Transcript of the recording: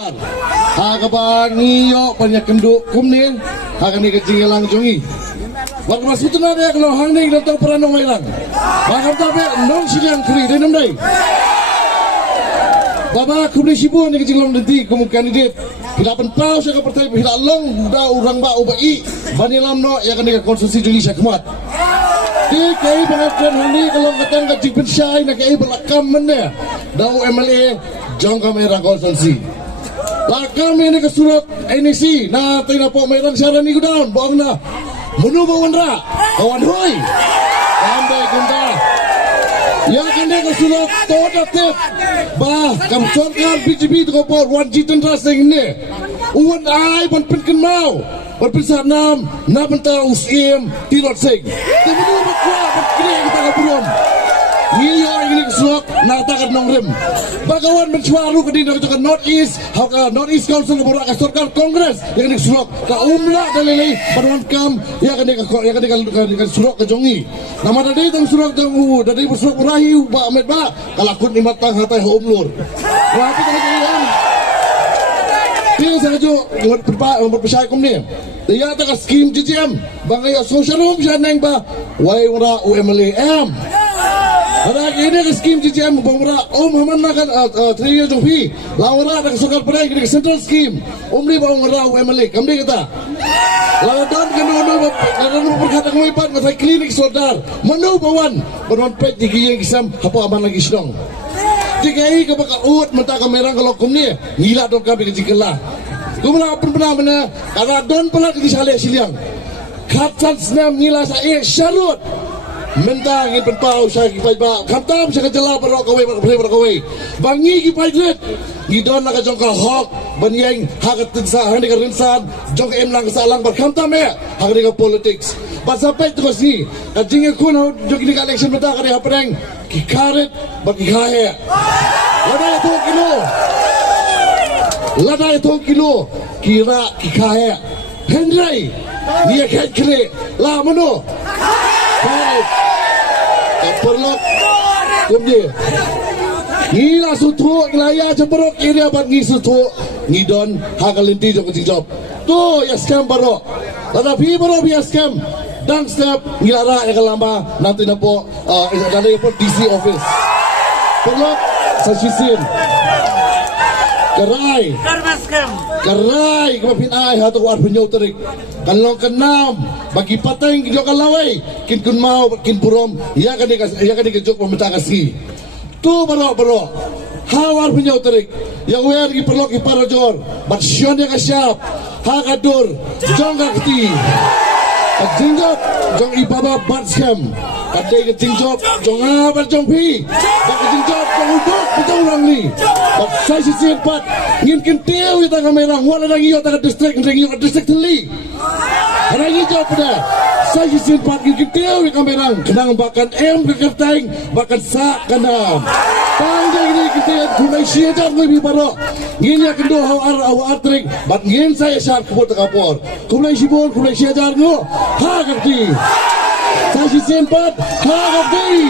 Hagabang niyo banyak kenduk kumnin hagan ni kecing lang jungi. Wag masutun na dia kalau hang ning datang peranong ilang. Bakam tabe nong silang kri denam dai. Baba kumni sibu ni kecing long denti kum kandidat. Hidapan pau sa partai hila long da urang ba ubai banilam no ya kan ni konstitusi jungi sakmat. Di kai pengakuan hani kalau katang kecing pensai na kai belakam mende. Dau MLA jong kamera konstitusi. Lakam ini ke surat NEC na tina po mayroong siaran ni Gudaon boong na munu bawan ra kawan hoy ambay gunda ya kende ke surat toda tip bah kam sorkar BJP to po 1G tendra sing ne uwan ay pan pinken mau pan pisah nam na benta usim tilot sing temunu bakwa bakri kita kapuron Niyo ini kesuap natakan nongrim. Bagawan mencuaru ke dina kecuali North East Council kemudian Sorkar Kongres yang dikesuap ke umlah dalilai paduan kam yang akan surat ke jongi. Nama dari tang surat jongu dari bersurat urahi ba amet ba kalakun imat tang hatai umlur. Wapi tang jongan. Dia sahaja berpercaya kum ni. Dia tak skim JJM bangai social room janang ba wai ura UMLAM. Ada ini ke skim JJM bangura Muhammad nak 3 years of fee lawara nak sokal perai ke central scheme umri bangura UMLA kami kata lawan kena berkata kami pat masai klinik sodar menu bawan bawan pet digi yang kisam apa aman lagi sedang dikai ke bakal ut mentah kamera kalau kumni ngila dok kami kecikelah kumla pernah mana karena don pelat di saleh siliang kapten senam ngila saya syarut mentah ngin penpau saya kipai ba kamtam saya kejala berok kawai bangi kipai dret ngidon nak jongkal hok banyeng hakat tinsa hang dekat rinsan jong em lang salang berkamtam ya hang dekat politics pas sampai tu si ajing kun jong ni election mentah kare hapreng kikaret bagi khae ladai 2 kilo kira kikae hendrai dia khat kre la mano perlu kumdi ngila sutu ngilaya ceperok area bat ngi sutu ngidon hagalinti jok job tu ya scam baro lada pi baro bi scam dan step ngilara ya lama nanti napo dari DC office perlu sasisin Kerai kemapin ay hato war punyo terik kalong kenam bagi pateng jo kalawai kin kun mau kin purom ya kan jok pemerintah kasih tu baro hawar punyo terik yang wer ki perlo ki parojor bat sion dia kasyap ha kadur jong kakti jingjop jong ibaba bat scam kadai ke jingjop jong abar jong pi bak jingjop jong ubok betul orang ni bak sai sisi empat ngin kintiu ita kamera wala nang iyo ta district ngin district teli ana iyo pada sai sisi empat ngin kintiu ita kamera kenang bakan ke kerteng bakan sa kanam panjang ini kita kumai siajar ngui baro ngin ya kendo haw atrik bat ngin saya syar kubur kapor kumai sibon kumai siajar ngo ha kerti sai sisi empat ha kerti